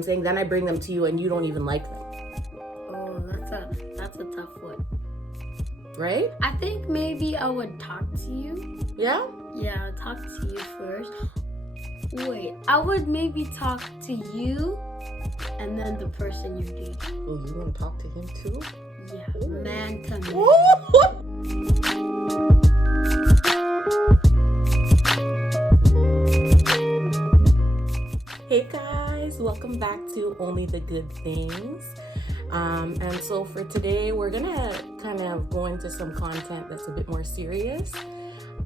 I'm saying then I bring them to you and you don't even like them. Oh, that's a tough one. Right? I think maybe I would talk to you. Yeah? Yeah, I'll talk to you first. Wait, I would maybe talk to you and then the person you date. Oh, you want to talk to him too? Yeah, man to man. Hey guys, welcome back to Only the Good Things. And so for today, we're gonna kind of go into some content that's a bit more serious.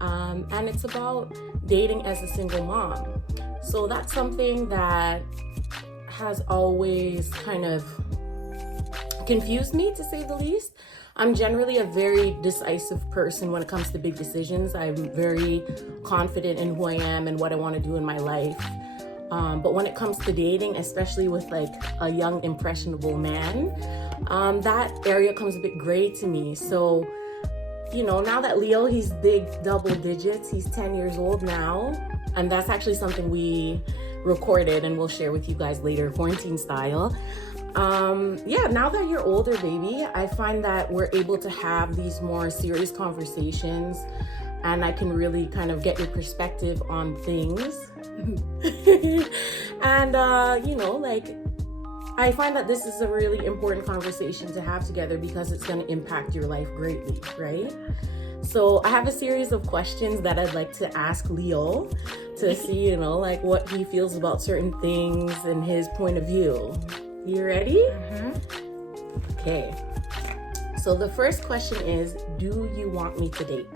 And it's about dating as a single mom. So that's something that has always kind of confused me, to say the least. I'm generally a very decisive person when it comes to big decisions. I'm very confident in who I am and what I want to do in my life. But when it comes to dating, especially with like a young, impressionable man, that area comes a bit gray to me. So, you know, now that Leo, he's big double digits, he's 10 years old now. And that's actually something we recorded and we'll share with you guys later, quarantine style. Yeah, now that you're older, baby, I find that we're able to have these more serious conversations and I can really kind of get your perspective on things. And, you know, like, I find that this is a really important conversation to have together because it's going to impact your life greatly, right? So I have a series of questions that I'd like to ask Leo to see, you know, like what he feels about certain things and his point of view. You ready? Mm-hmm. Okay. So the first question is, do you want me to date?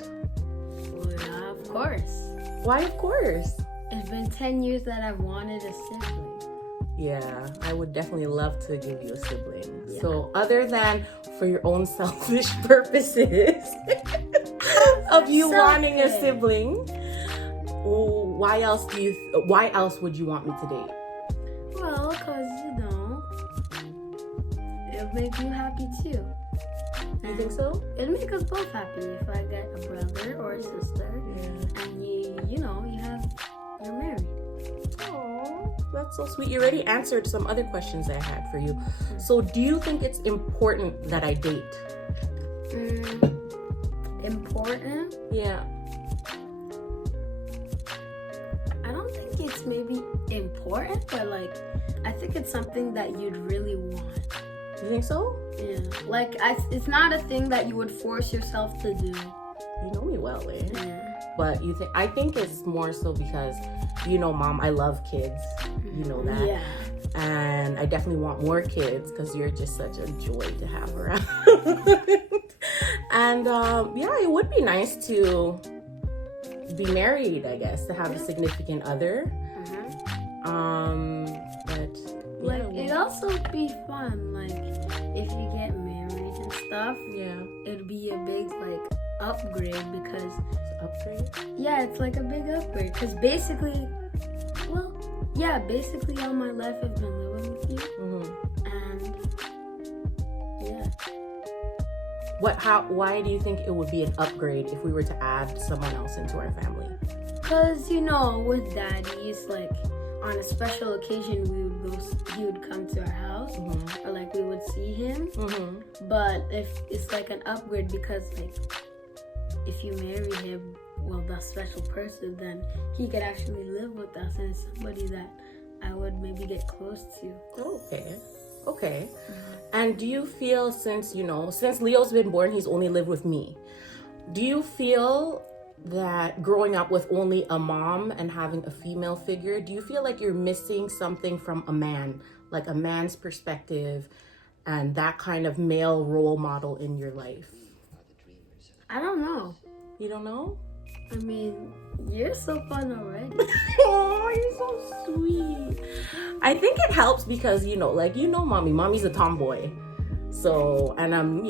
Well, of course. Why, of course? It's been 10 years that I've wanted a sibling. Yeah, I would definitely love to give you a sibling. Yeah. So other than for your own selfish purposes of you wanting a sibling, why else would you want me to date? Well, because, you know, it'll make you happy too. You think so? It'll make us both happy if I get a brother or a sister and you're married. Oh, that's so sweet. You already answered some other questions I had for you. So do you think it's important that I date? Important? Yeah. I don't think it's maybe important, but like, I think it's something that you'd really want. You think so? Yeah. Like, it's not a thing that you would force yourself to do. You know me well, eh? Yeah. But I think it's more so because, you know, Mom, I love kids. You know that. Yeah. And I definitely want more kids because you're just such a joy to have around. And yeah, it would be nice to be married, I guess, to have a significant other. But like, yeah, it'd also be fun, like, if you get married and stuff. Yeah. It'd be a big, like, upgrade because... Upgrade? Yeah, it's like a big upgrade because basically all my life I've been living with you. And yeah. Why do you think it would be an upgrade if we were to add someone else into our family? Because, you know, with daddies, like, on a special occasion, he would come to our house, or like we would see him. But if it's like an upgrade because, like, if you marry him, well, that special person, then he could actually live with us, and it's somebody that I would maybe get close to. Okay. And do you feel, since Leo's been born, he's only lived with me, do you feel that growing up with only a mom and having a female figure, do you feel like you're missing something from a man, like a man's perspective and that kind of male role model in your life? I don't know. You don't know? I mean, you're so fun already. Oh, you're so sweet. I think it helps because, mommy's a tomboy. So, and I'm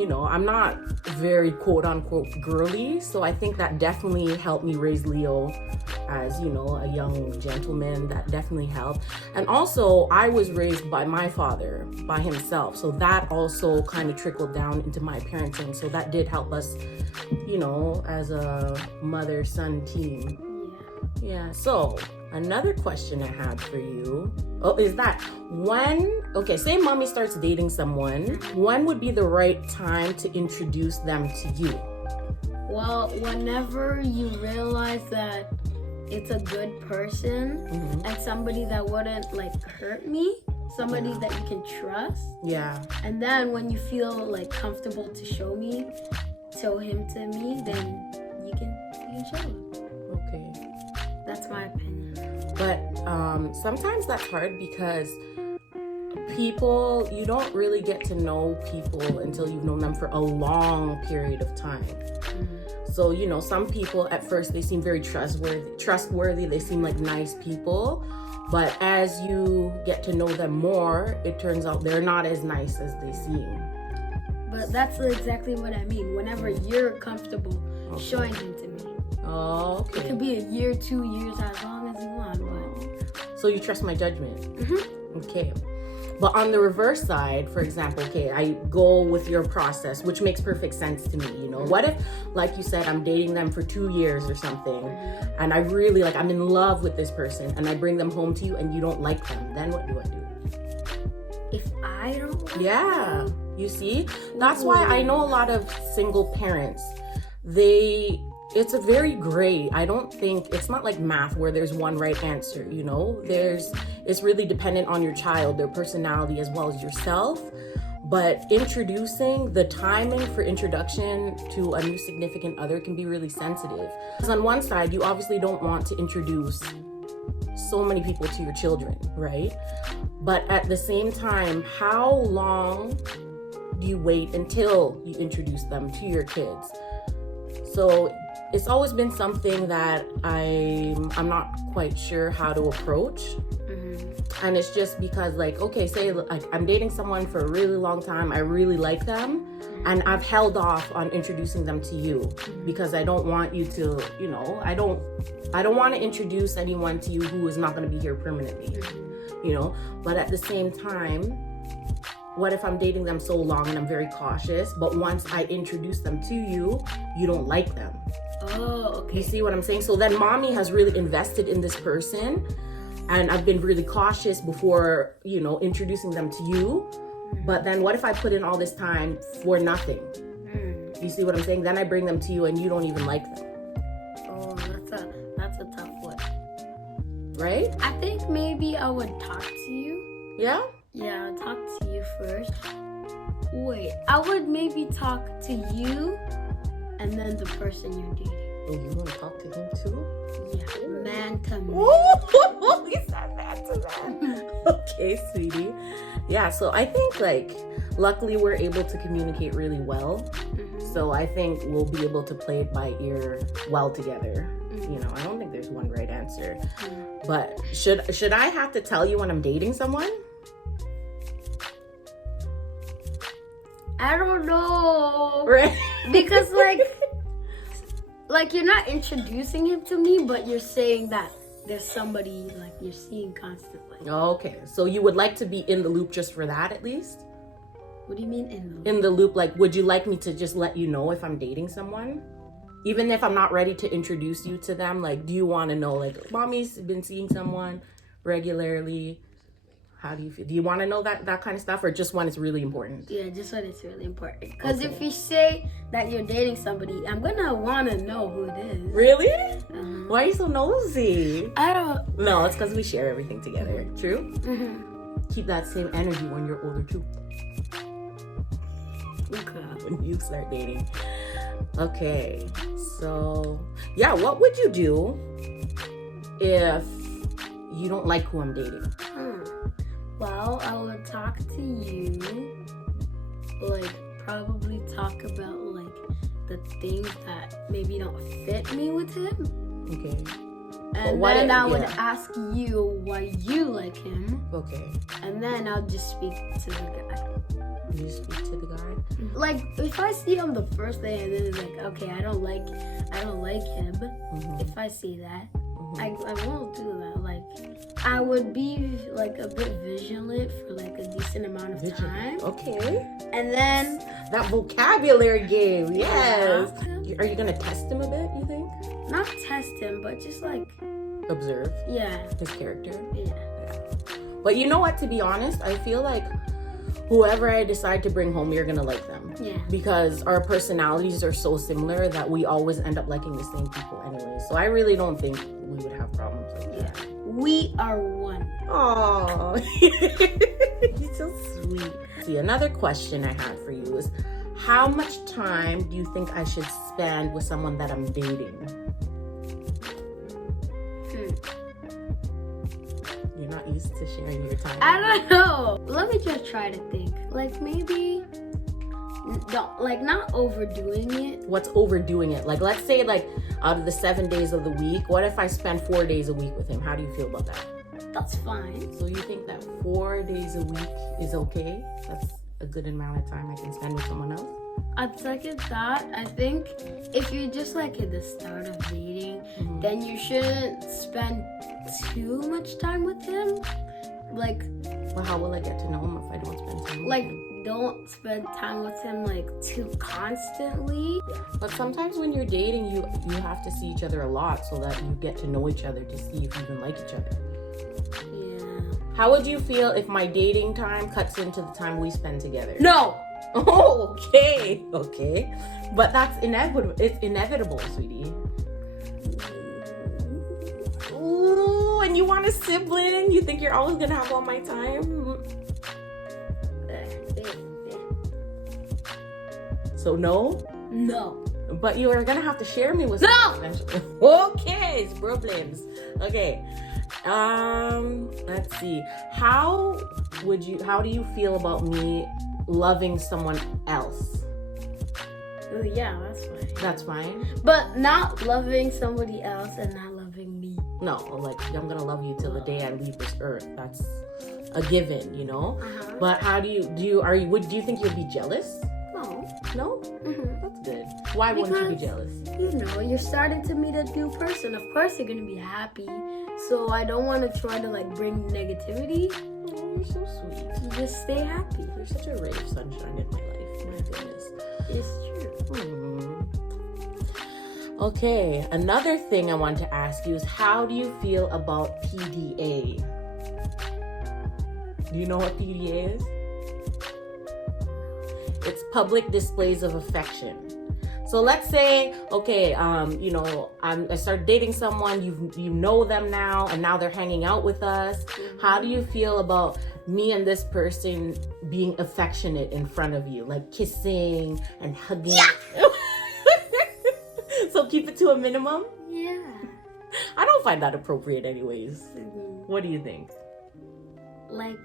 not very quote unquote girly. So I think that definitely helped me raise Leo as, a young gentleman. That definitely helped. And also I was raised by my father, by himself. So that also kind of trickled down into my parenting. So that did help us, as a mother-son team. Yeah. So another question I had for you, is that say mommy starts dating someone, when would be the right time to introduce them to you? Well, whenever you realize that it's a good person and somebody that wouldn't like hurt me, somebody that you can trust. Yeah. And then when you feel like comfortable to show him to me, then you can show him. Okay. That's my opinion. But sometimes that's hard because you don't really get to know people until you've known them for a long period of time. So, some people at first, they seem very trustworthy. They seem like nice people. But as you get to know them more, it turns out they're not as nice as they seem. But that's exactly what I mean. Whenever you're comfortable showing him to me. Oh, okay. It could be a year, 2 years, as long as you want. But... So you trust my judgment? Okay. But on the reverse side, for example, I go with your process, which makes perfect sense to me. What if, like you said, I'm dating them for 2 years or something, and I really I'm in love with this person, and I bring them home to you, and you don't like them? Then what do I do? If I don't like them? You see? That's why I know a lot of single parents, it's a very gray. I don't think it's not like math where there's one right answer, it's really dependent on your child, their personality, as well as yourself. But the timing for introduction to a new significant other can be really sensitive. Because on one side, you obviously don't want to introduce so many people to your children, right? But at the same time, how long do you wait until you introduce them to your kids? So it's always been something that I'm not quite sure how to approach. And it's just because say I'm dating someone for a really long time, I really like them, and I've held off on introducing them to you because I don't want you to, I don't want to introduce anyone to you who is not going to be here permanently, but at the same time, what if I'm dating them so long and I'm very cautious, but once I introduce them to you, you don't like them? Oh, okay. You see what I'm saying? So then mommy has really invested in this person, and I've been really cautious before, introducing them to you. But then what if I put in all this time for nothing? You see what I'm saying? Then I bring them to you and you don't even like them. Oh, that's a tough one. Right? I think maybe I would talk to you. Yeah? Yeah, I'll talk to you first. Wait, I would maybe talk to you and then the person you're dating. Oh, you want to talk to him too? Yeah, man to man. Oh, he said man to man. Okay, sweetie. Yeah, so I think luckily we're able to communicate really well. So I think we'll be able to play it by ear well together. I don't think there's one right answer. But should I have to tell you when I'm dating someone? I don't know. Right? Because you're not introducing him to me, but you're saying that there's somebody you're seeing constantly. Okay, so you would like to be in the loop just for that, at least? What do you mean in the loop? In the loop, would you like me to just let you know if I'm dating someone? Even if I'm not ready to introduce you to them, do you want to know, mommy's been seeing someone regularly? How do you feel? Do you want to know that kind of stuff, or just when it's really important? Yeah, just when it's really important. Because if you say that you're dating somebody, I'm going to want to know who it is. Really? Why are you so nosy? I don't... No, it's because we share everything together. True? Keep that same energy when you're older, too. Okay. When you start dating. Okay. So, yeah, what would you do if you don't like who I'm dating? Well, I would talk to you, probably talk about, the things that maybe don't fit me with him. Okay. And then I would ask you why you like him. Okay. And then I'll just speak to the guy. You speak to the guy? If I see him the first day and then it's okay, I don't like him. If I see that, I won't do that. I would be a bit vigilant for a decent amount of time. Okay. And then that vocabulary game, yes. Are you gonna test him a bit, you think? Not test him, but just observe Yeah. his character. Yeah. But you know what? To be honest, I feel like whoever I decide to bring home, you're gonna like them. Yeah. Because our personalities are so similar that we always end up liking the same people anyway. So I really don't think we would have problems like that. We are one. Aww. You're so sweet. See, another question I had for you is, how much time do you think I should spend with someone that I'm dating? You're not used to sharing your time. I don't know. Let me just try to think. Like maybe, not overdoing it. What's overdoing it? Like, let's say, like, out of the 7 days of the week, what if I spend 4 days a week with him? How do you feel about that? That's fine. So you think that 4 days a week is okay? That's a good amount of time I can spend with someone else? I'd second that. I think if you're just like at the start of dating, then you shouldn't spend too much time with him. Like, Well, how will I get to know him if I don't spend time with him? don't spend time with him like too constantly. But sometimes when you're dating, you have to see each other a lot so that you get to know each other to see if you even like each other. Yeah. How would you feel if my dating time cuts into the time we spend together? No. Oh, okay. But that's inevitable. It's inevitable, sweetie. Ooh, and you want a sibling? You think you're always gonna have all my time? So no? No. But you are gonna have to share me with No! someone eventually. Okay, it's problems. Okay. Let's see. How do you feel about me loving someone else? Oh, yeah, that's fine. That's fine. But not loving somebody else and not loving me. No, like I'm gonna love you till the day I leave this earth. That's a given, you know. But how do you think you'd be jealous? No. No? That's good. Why wouldn't you be jealous? You know, you're starting to meet a new person. Of course, you're gonna be happy. So I don't want to try to like bring negativity. Oh, you're so sweet. You just stay happy. You're such a ray of sunshine in my life. My goodness. It's true. Okay, another thing I want to ask you is, how do you feel about PDA? Do you know what PDA is? It's public displays of affection. So let's say, okay, I start dating someone, you know them now, and now they're hanging out with us. How do you feel about me and this person being affectionate in front of you, like kissing and hugging? Yeah. So keep it to a minimum? Yeah. I don't find that appropriate anyways. What do you think? Like,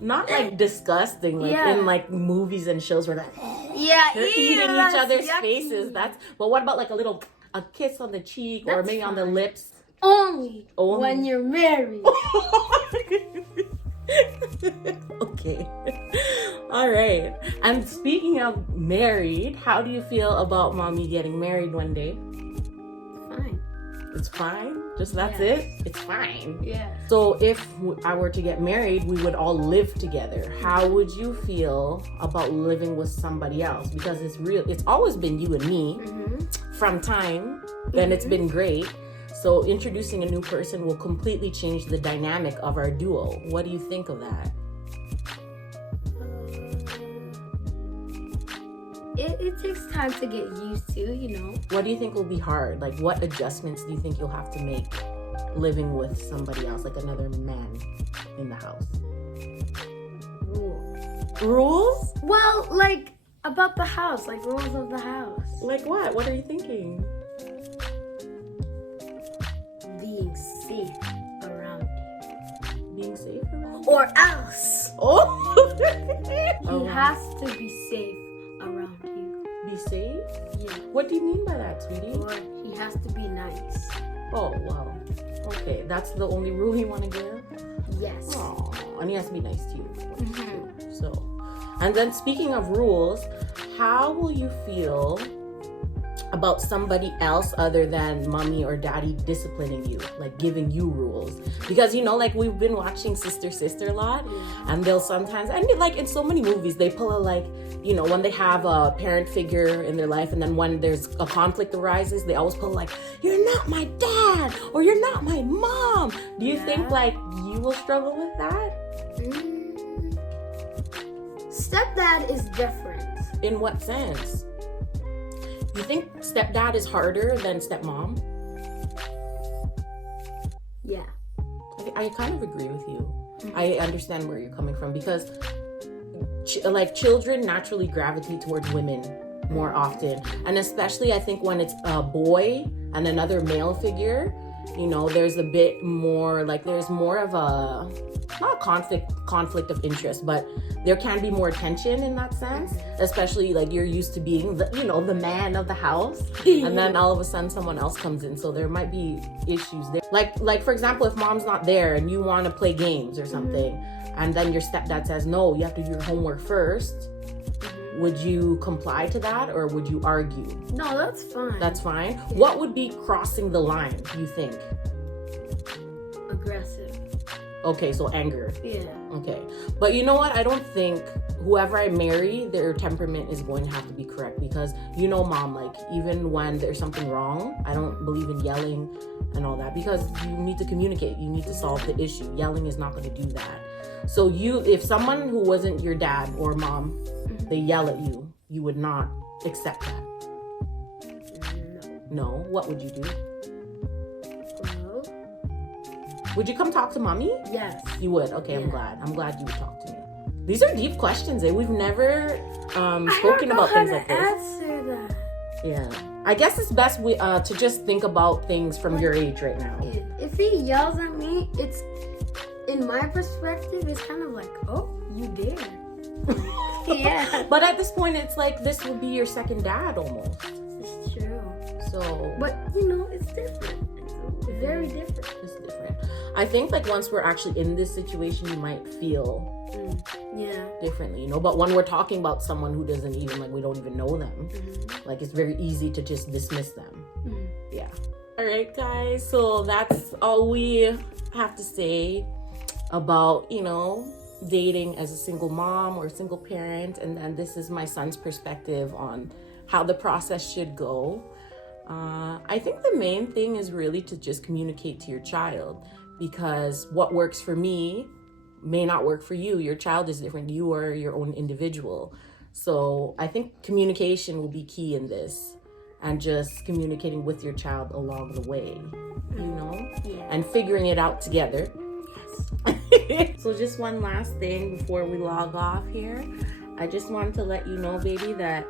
not like disgusting, like in like movies and shows where they're eating each other's faces. But what about like a kiss on the cheek or maybe on the lips? Only when you're married. Okay. All right. And speaking of married, how do you feel about mommy getting married one day? Fine. It's fine? Just that's it? It's fine. Yeah. So if I were to get married, we would all live together. How would you feel about living with somebody else? Because it's always been you and me from time, and it's been great. So introducing a new person will completely change the dynamic of our duo. What do you think of that? It takes time to get used to, you know. What do you think will be hard? Like, what adjustments do you think you'll have to make living with somebody else, like another man in the house? Rules? Well, like, about the house, like rules of the house. Like what? What are you thinking? Being safe around you. Being safe around? Or else. Oh! He has to be safe around you. Be safe? Yeah. What do you mean by that, sweetie? Or he has to be nice. Oh, wow. Okay, that's the only rule you want to give? Yes. Oh, and he has to be nice to you. So, and then speaking of rules, how will you feel about somebody else other than mommy or daddy disciplining you, like giving you rules. Because, you know, like we've been watching Sister Sister a lot, and they'll sometimes, and like in so many movies, they pull a, like, you know, when they have a parent figure in their life, and then when there's a conflict arises, they always pull like, you're not my dad, or you're not my mom. Do you think like you will struggle with that? Stepdad is different. In what sense? You think stepdad is harder than stepmom? Yeah. I kind of agree with you. I understand where you're coming from, because like children naturally gravitate towards women more often, and especially I think when it's a boy and another male figure, you know, there's a bit more like there's more of a not conflict of interest, but there can be more attention in that sense, especially like you're used to being the, you know, the man of the house, and then all of a sudden someone else comes in, so there might be issues there. Like for example, if mom's not there and you want to play games or something, and then your stepdad says no, you have to do your homework first, would you comply to that, or would you argue? No, that's fine. That's fine. What would be crossing the line, you think? Aggressive. Okay, so anger. Yeah. Okay. But you know what? I don't think whoever I marry, their temperament is going to have to be correct, because, you know, mom, like, even when there's something wrong, I don't believe in yelling and all that, because you need to communicate. You need to solve the issue. Yelling is not going to do that. So if someone who wasn't your dad or mom, they yell at you, you would not accept that. No. What would you do? Would you come talk to mommy? Yes. You would? Okay, yeah. I'm glad you would talk to me. These are deep questions, eh? We've never spoken about things like this. Answer that. Yeah. I guess it's best to just think about things from your age right now. If he yells at me, it's, in my perspective, it's kind of like, oh, you dare. Yeah. But at this point, it's like this would be your second dad almost. It's true. So. But, you know, it's different. It's very different. It's different. I think like once we're actually in this situation, you might feel differently, you know. But when we're talking about someone who doesn't even, like, we don't even know them, like it's very easy to just dismiss them. Yeah. All right, guys. So that's all we have to say about, you know, dating as a single mom or a single parent. And then this is my son's perspective on how the process should go. I think the main thing is really to just communicate to your child, because what works for me may not work for you. Your child is different. You are your own individual. So I think communication will be key in this, and just communicating with your child along the way, you know, and figuring it out together. Yes. So just one last thing before we log off here. I just wanted to let you know, baby, that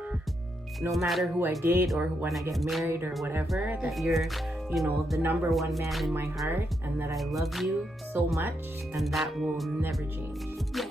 no matter who I date or when I get married or whatever, that you're, you know, the number one man in my heart, and that I love you so much, and that will never change. Yes.